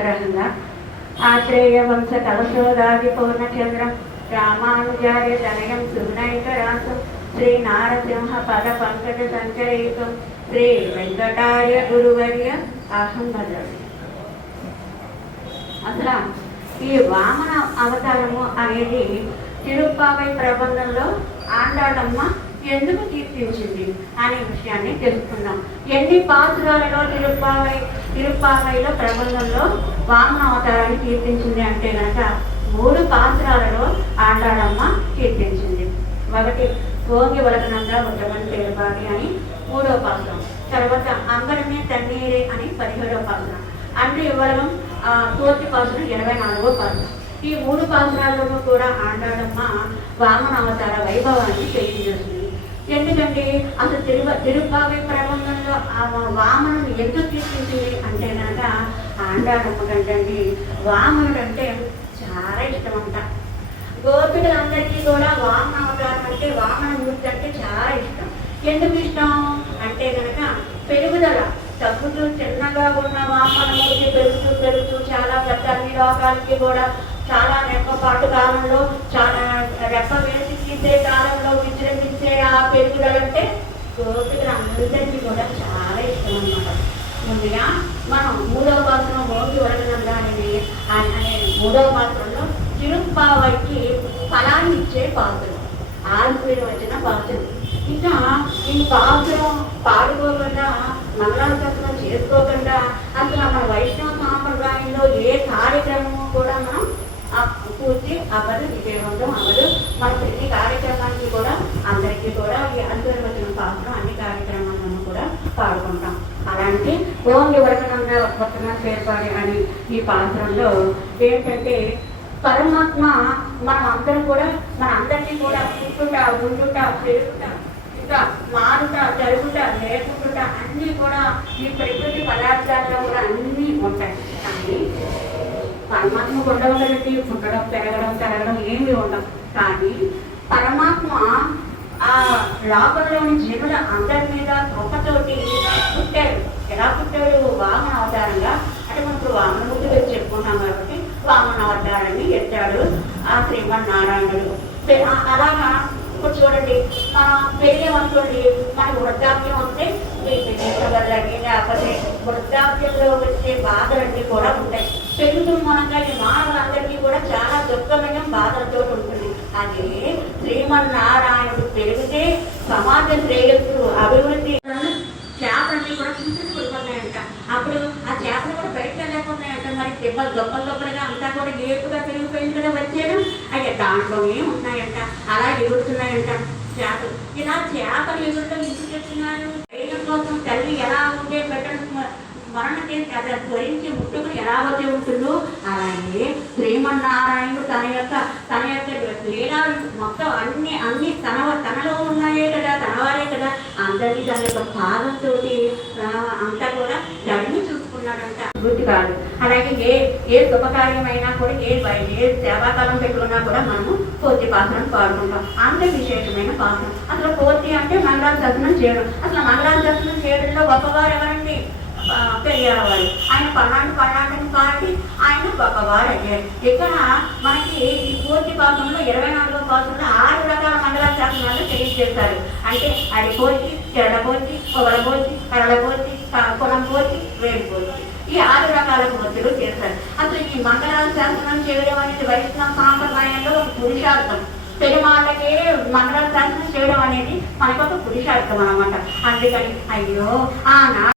అనుగ్రహంగా ఆశ్రయ వంశ కలశోదాది పూర్ణచంద్రం రామానుజార్య తనయం సునైకరాసం శ్రీ నారసింహ పద పంకజ సంచరేతం శ్రీ వెంకటార్య గురువర్య అహం భద్రవి అసలు ఈ వామన అవతారము అనేది తిరుప్పావై ప్రబంధంలో ఆండాడమ్మ ఎందుకు కీర్తించింది అనే విషయాన్ని తెలుసుకుందాం. ఎన్ని పాత్రలలో తిరుప్పావై తిరుప్పావైలో ప్రబంధంలో వామన అవతారాన్ని కీర్తించింది అంటే గనక మూడు పాత్రాలలో ఆండాడమ్మ కీర్తించింది. ఒకటి భోగి వలకనంగా ఉండమని పేరుపాటి అని మూడో పాత్రం. తర్వాత అంబరమే తన్నీరే అని పదిహేడో పాత్రం. అంటే ఇవ్వడం తోటి పాత్రం ఇరవై నాలుగో పాత్రం. ఈ మూడు పాత్రాల్లోనూ కూడా ఆండాడమ్మ వామన అవతార వైభవాన్ని తెలియజేస్తుంది. ఎందుకంటే అసలు తిరువ తిరుపావి ప్రబంధంలో ఆ వామనం ఎందుకు తీసింది అంటే కనుక ఆండాడమ్మ కంటే వామనుడు అంటే చాలా ఇష్టం అంట గోపికలందరికీ కూడా వామన అవతారం అంటే వామన మూర్తి అంటే చాలా ఇష్టం. ఎందుకు ఇష్టం అంటే కనుక పెరుగుదల తగ్గుతూ చిన్నగా ఉన్న వామన మూర్తి పెరుగుతూ పెరుగుతూ చాలా పెద్ద అన్ని లోకాలకి కూడా చాలా రెప్పపాటు కాలంలో చాలా రెప్ప వేసి తీసే కాలంలో విజృంభించే ఆ పెరుగుదలంటే అంటే గోపికలందరికీ కూడా చాలా ఇష్టం అన్నమాట. ముందుగా మనం మూడవ పాత్ర మోగి వరగనంగా అనేది అనే మూడవ పాత్రలో తిరుప్పావైకి ఫలాన్ని ఇచ్చే పాత్రం ఆదిపీడి వచ్చిన పాత్ర. ఇంకా ఈ పాత్రం పాడుకోకుండా మంగళాచరణం చేసుకోకుండా అసలు మన వైష్ణవ సాంప్రదాయంలో ఏ కార్యక్రమం కూడా మనం పూర్తి అవ్వదు విజయవంతం అవ్వదు. మన ప్రతి కార్యక్రమానికి కూడా అందరికీ కూడా ఈ అనుకూల వచ్చిన పాత్రం అన్ని కార్యక్రమాలను కూడా పాడుకుంటాం అలాంటి ఓం వివరణంగా కొత్తగా అని ఈ పాత్రలో ఏంటంటే పరమాత్మ మనం అందరం కూడా మన అందరినీ కూడా పుట్టుట ఉండుట పెరుగుట ఇంకా మారుట జరుగుట లేకుండుట అన్నీ కూడా ఈ ప్రకృతి పదార్థాల్లో కూడా అన్నీ ఉంటాయి. కానీ పరమాత్మ ఉండవలసి పుట్టడం పెరగడం పెరగడం ఏమి ఉండవు కానీ పరమాత్మ ఆ లోకంలోని జీవుల అందరి మీద కృపతోటి పుట్టారు ఎలా పుట్టాడు వామన అవతారంగా అంటే మనం ఇప్పుడు వామన బుద్ధి గురించి చెప్పుకున్నాం కాబట్టి వామన అవతారాన్ని ఎత్తాడు ఆ శ్రీమన్నారాయణుడు. పె- అలాగా ఇప్పుడు చూడండి మన పెరిగేమనుకోండి మనకి వృద్ధాప్యం వస్తే వల్లకి లేకపోతే వృద్ధాప్యంలో వచ్చే బాధలన్నీ కూడా ఉంటాయి. పెరుగుతున్న మూలంగా ఈ మానవులందరికీ కూడా చాలా దుఃఖమైన బాధలతో ఉంటుంది. అదే శ్రీమన్నారాయణుడు పెరిగితే సమాజ శ్రేయస్సు అభివృద్ధి చేపలన్నీ కూడా తీసుకుపోతున్నాయంట అప్పుడు ఆ చేపలు కూడా బయటకు వెళ్ళకపోతున్నాయంట మరి దెబ్బలు దొప్పలు అంతా కూడా ఏపుగా పెరిగిపోయింది కదా వచ్చేది దాంట్లో దాంట్లోనే ఉన్నాయంట. అలా ఎగురుతున్నాయంట చేపలు. ఇలా చేపలు ఎగురుతో ఎందుకు ధైర్యం కోసం తల్లి ఎలా ఉంటే పెట్టడం మరణకి అది ధరించి ముట్టుకుని ఎలా వచ్చి ఉంటుందో అలాగే శ్రీమన్నారాయణుడు తన యొక్క తన యొక్క లీలా మొత్తం అన్ని అన్ని తన తనలో ఉన్నాయే కదా తనవారే కదా. అందరినీ తన యొక్క పాదంతో అంతా కూడా తడిని చూసుకున్నాడంట. అభివృద్ధి కాదు. అలాగే ఏ ఏ శుభకార్యమైనా కూడా ఏ ఏ సేవాకాలం పెట్టుకున్నా కూడా మనము పూర్తి పాత్రను పాడుకుంటాం అంత విశేషమైన పాత్రం. అసలు కోతి అంటే మంగళాశాసనం చేయడం. అసలు మంగళాశాసనం చేయడంలో గొప్పవారు ఎవరండి ఆ, ఆయన పన్నాడు పన్నాడని కాబట్టి ఆయన గొప్పవారు అయ్యారు. ఇక్కడ మనకి ఈ పూర్తి పాత్రంలో ఇరవై నాలుగో పాత్రంలో ఆరు రకాల మంగళాశాసనాలు తెలియజేస్తారు అంటే అడిపోతి చెడపోతి పొగలపోతి కరలపోతి పొలం పోతి వేడిపోతి ఈ ఆరు రకాల మూర్తులు చేశారు అసలు ఈ చేయడం అనేది వైష్ణవ సాంప్రదాయంలో ఒక పురుషార్థం. పెరుమాళ్ళకి మంగళాశాసనం చేయడం అనేది మనకు ఒక పురుషార్థం అనమాట అందుకని అయ్యో ఆ